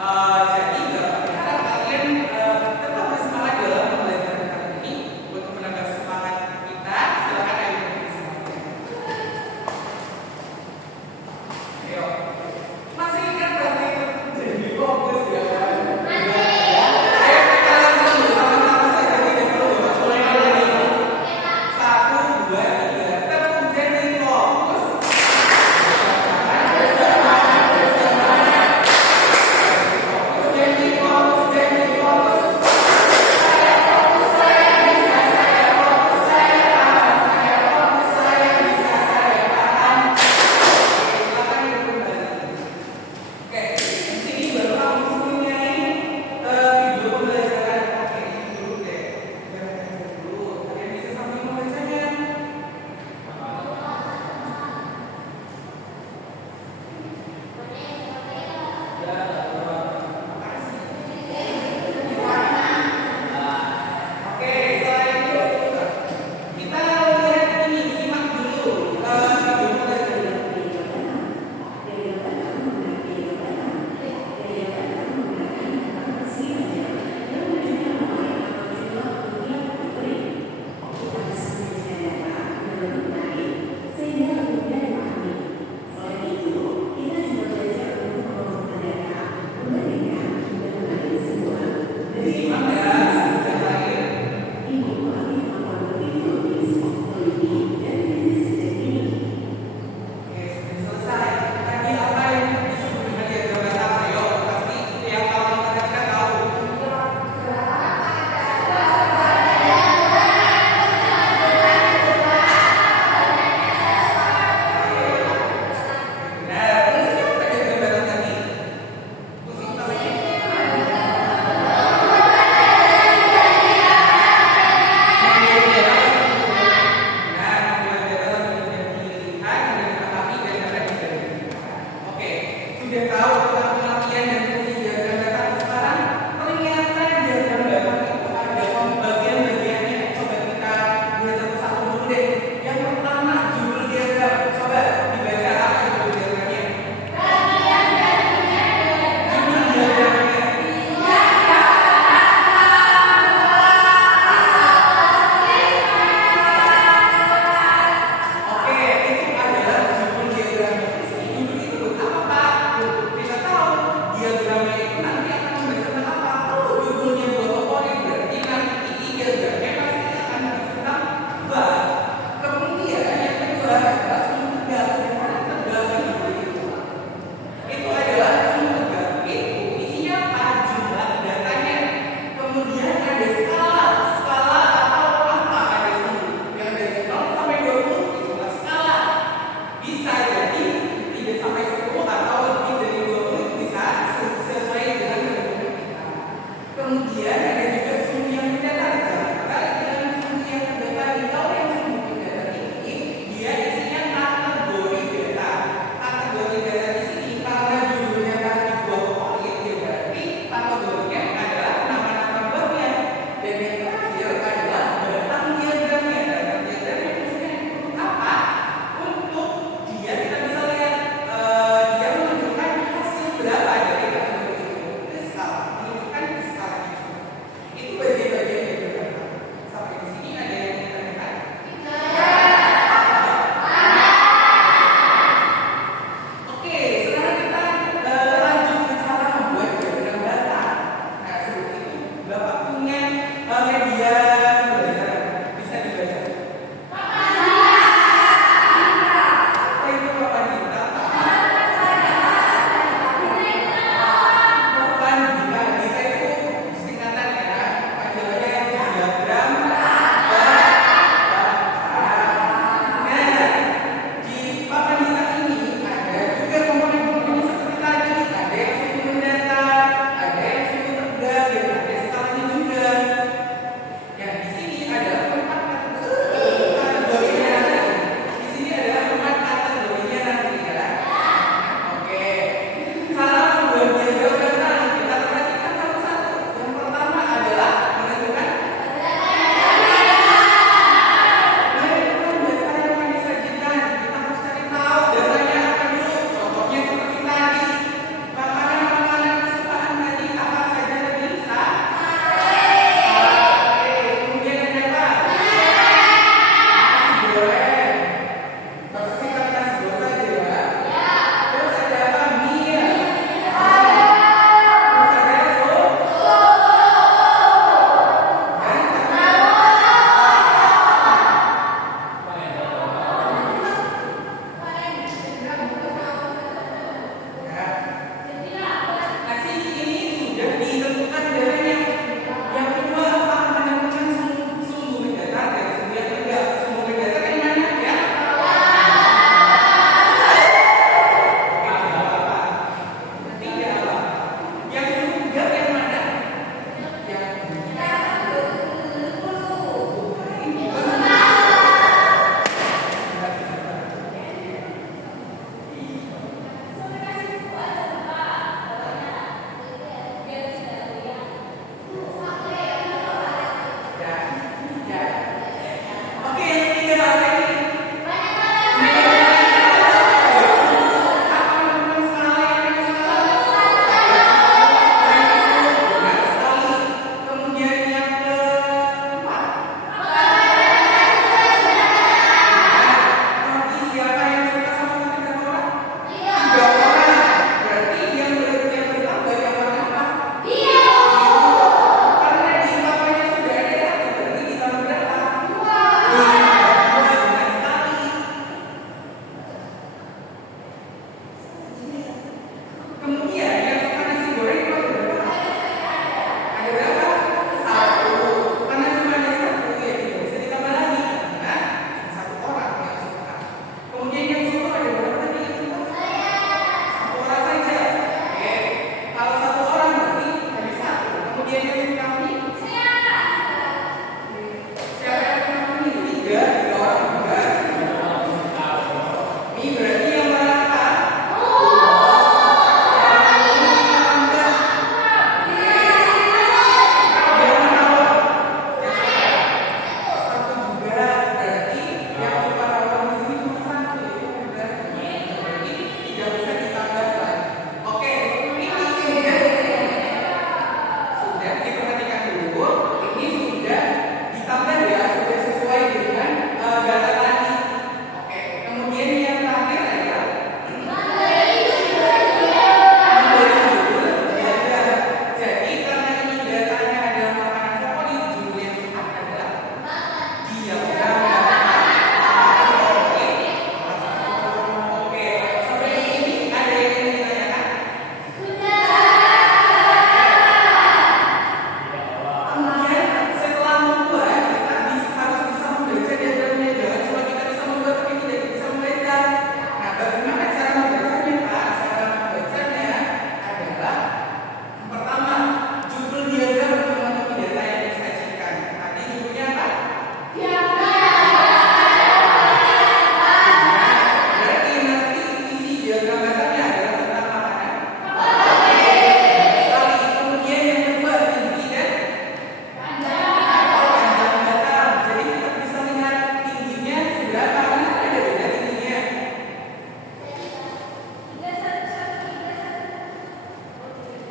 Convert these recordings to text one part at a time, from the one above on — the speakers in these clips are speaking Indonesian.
Jadi berharap kalian tetap bersemangat dalam pembelajaran kali ini. Untuk menambah semangat kita, silakan ayo bersama. Ayo. Masih ingat berarti jadi fokus ya kan? Ayo kita langsung bersama-sama saja kita dulu. Mulai lagi. 1, 2, 3. Tepuk jadi fokus. Fokus.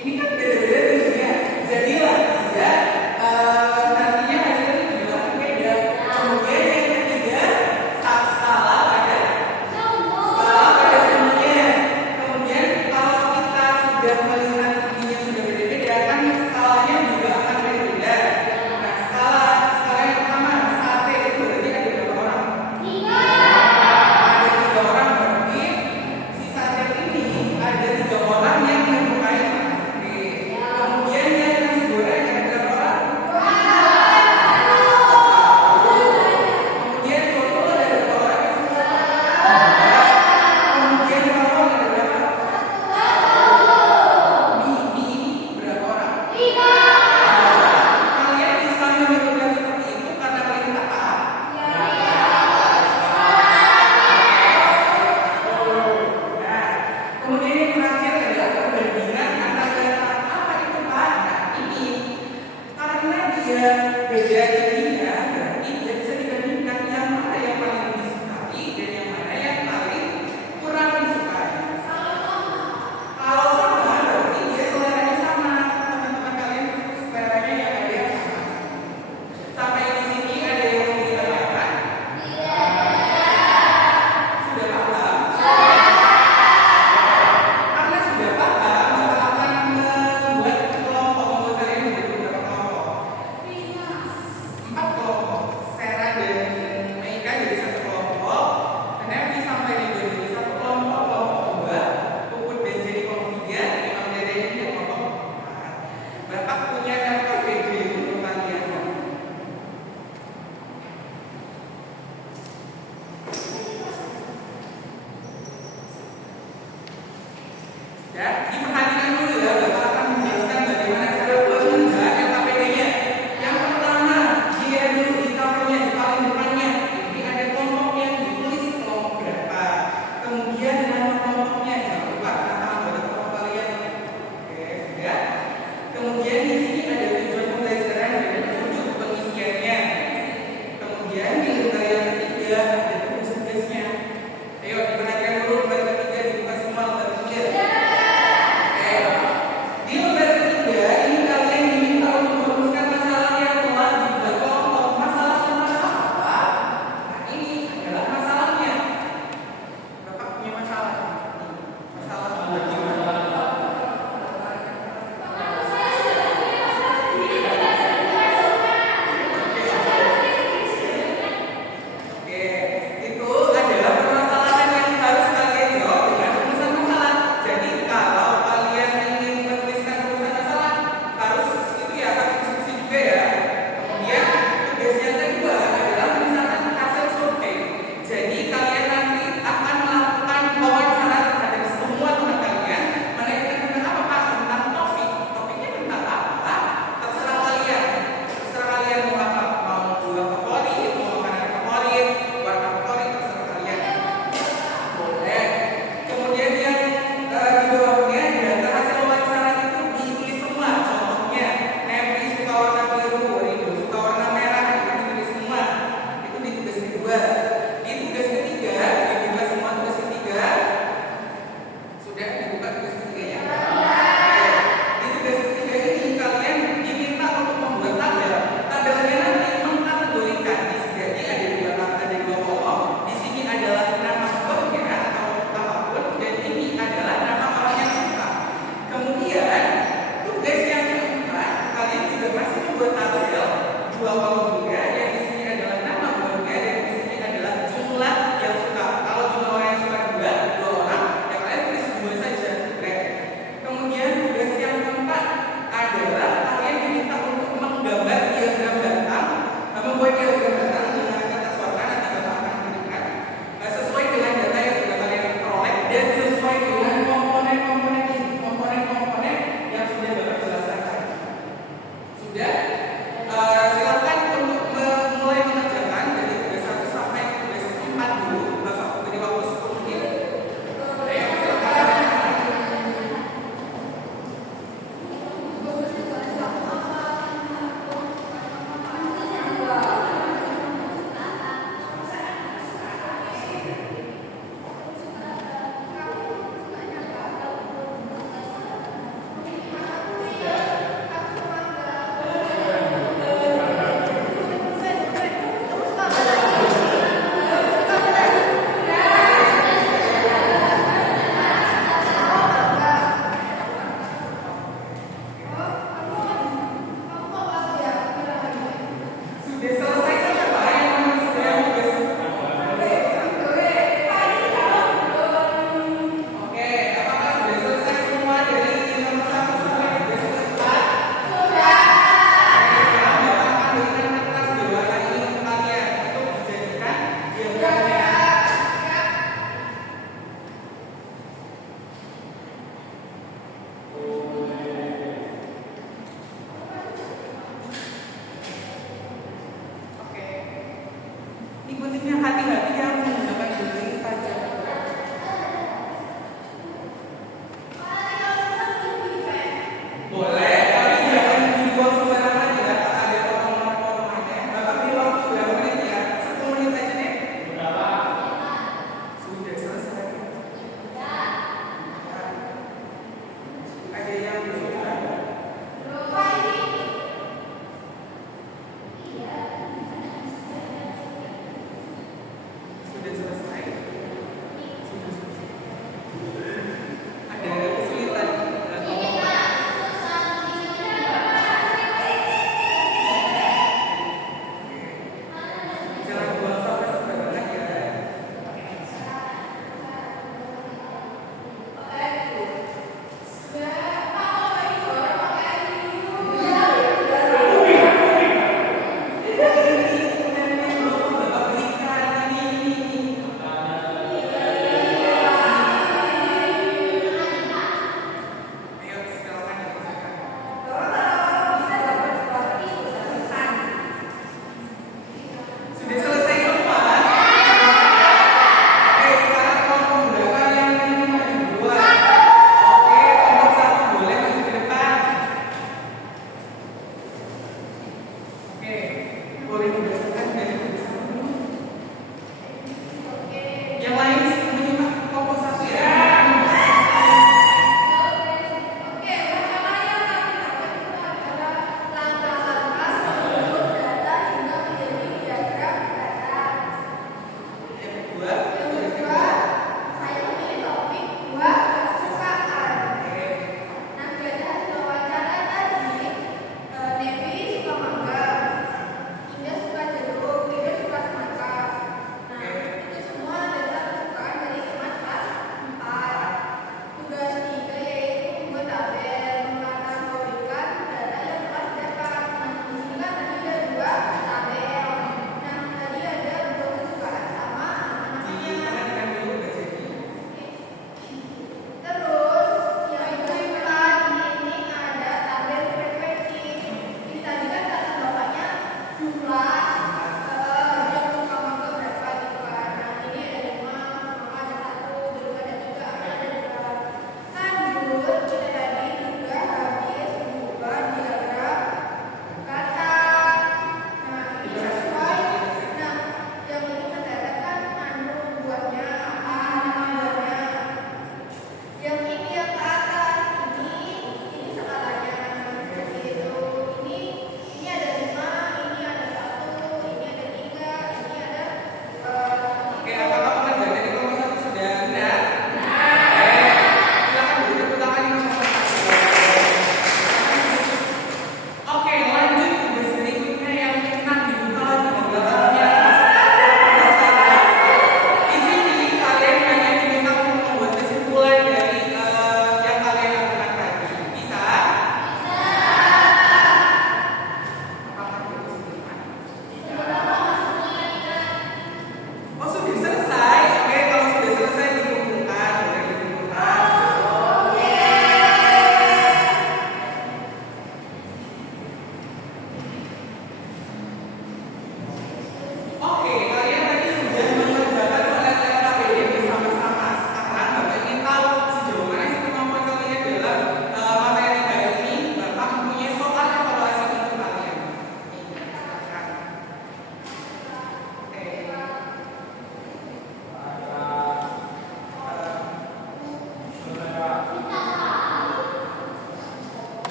Ini kan beda-beda tentunya. Jadilah dia nantinya hasilnya juga akan beda. Kemudian yang ketiga, skala pada semuanya. Kemudian kalau kita sudah melihat ininya sudah beda-beda, kan skalanya juga akan beda-beda. Nah, skala yang pertama, sate itu berarti ada berapa orang? Ada 3 orang, berarti si sate ini ada 3 orang yang menyukai sate. Kemudian yang nasi goreng ada berapa orang? Kemudian soto ada berapa orang? Kemudian rawon ada berapa? Mie berapa orang? Kalian bisa menyebutkan seperti itu karena kalian taat. Nah, kemudian yang terakhir adalah perbandingan antara apa itu Pak? Nah, ini karena dia beda jadinya, berarti dia bisa dibandingkan yang mana yang paling disukai dan yang mana yang paling kurang disukai. Kalau sama, berarti dia seleranya sama. Teman-teman kalian seleranya yang ada yang sama. Sampai di sini ada yang mau ditanyakan? Sudah paham? Karena sudah paham, maka akan membuat kelompok membuat kalian menjadi berapa kelompok? 4 kelompok. Sarah dan Meika jadi 1 kelompok. Nevi sampai Ridho jadi 1 kelompok, kelompok 2. Puput dan jadi kelompok 3. Imam dan Dedi jadi kelompok 4. Bapak punya kartu PJ untuk kalian. Ya, diperhatikan dulu ya, Bapak akan menjelaskan bagaimana cara pengerjaan LKPD-nya. Yang pertama, dia dulu di covernya, di paling depannya. Ini ada kelompoknya, ditulis kelompok berapa. Kemudian nama kelompoknya, jangan lupa nama anggota kelompok kalian. Oke, sudah. Kemudian di sini ada tujuan pembelajaran dan petunjuk pengisiannya. Kemudian di lembar yang ketiga ada tugas-tugasnya. Ayo diperhatikan dulu lembar ketiga, dibuka semua lembar ketiga. Di lembar ketiga ini kalian diminta untuk merumuskan masalah yang telah dibuat kelompok. Masalah tentang apa? Nah, ini adalah masalahnya. Bapak punya masalah. Masalah bagaimana?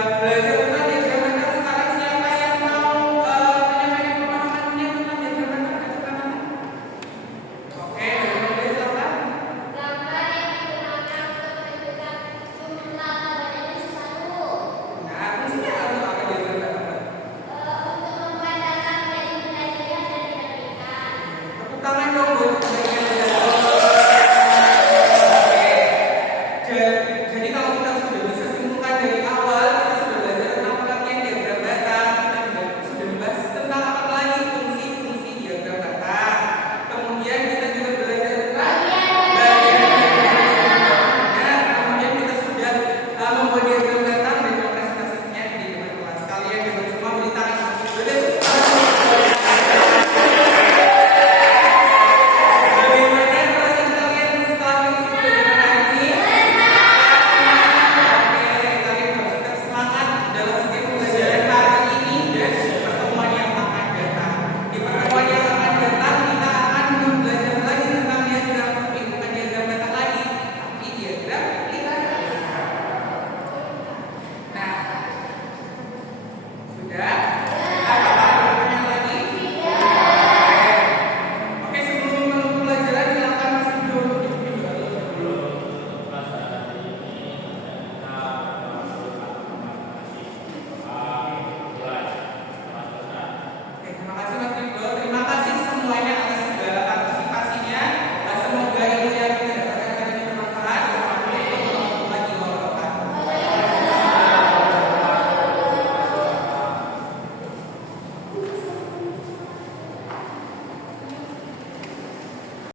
belajar tentang diagram datar. Sekarang siapa yang mau menyampaikan pemahamannya tentang diagram datar? Kecepatan. Oke, dari silakan. Gambar yang digunakan untuk menunjukkan jumlah banyak sesuatu. Nah, fungsinya untuk apa diagram datar? Untuk membuat data menjadi mudah dilihat dan didapatkan. Tepuk tangan dong buat kalian. Jadi kalau kita sudah bisa simpulkan dari awal, kita sudah belajar tentang pengertian diagram datar, kita juga sudah membahas tentang apa lagi fungsi-fungsi diagram datar. Kemudian kita juga belajar tentang bagian-bagian. Kemudian kita sudah membuat diagram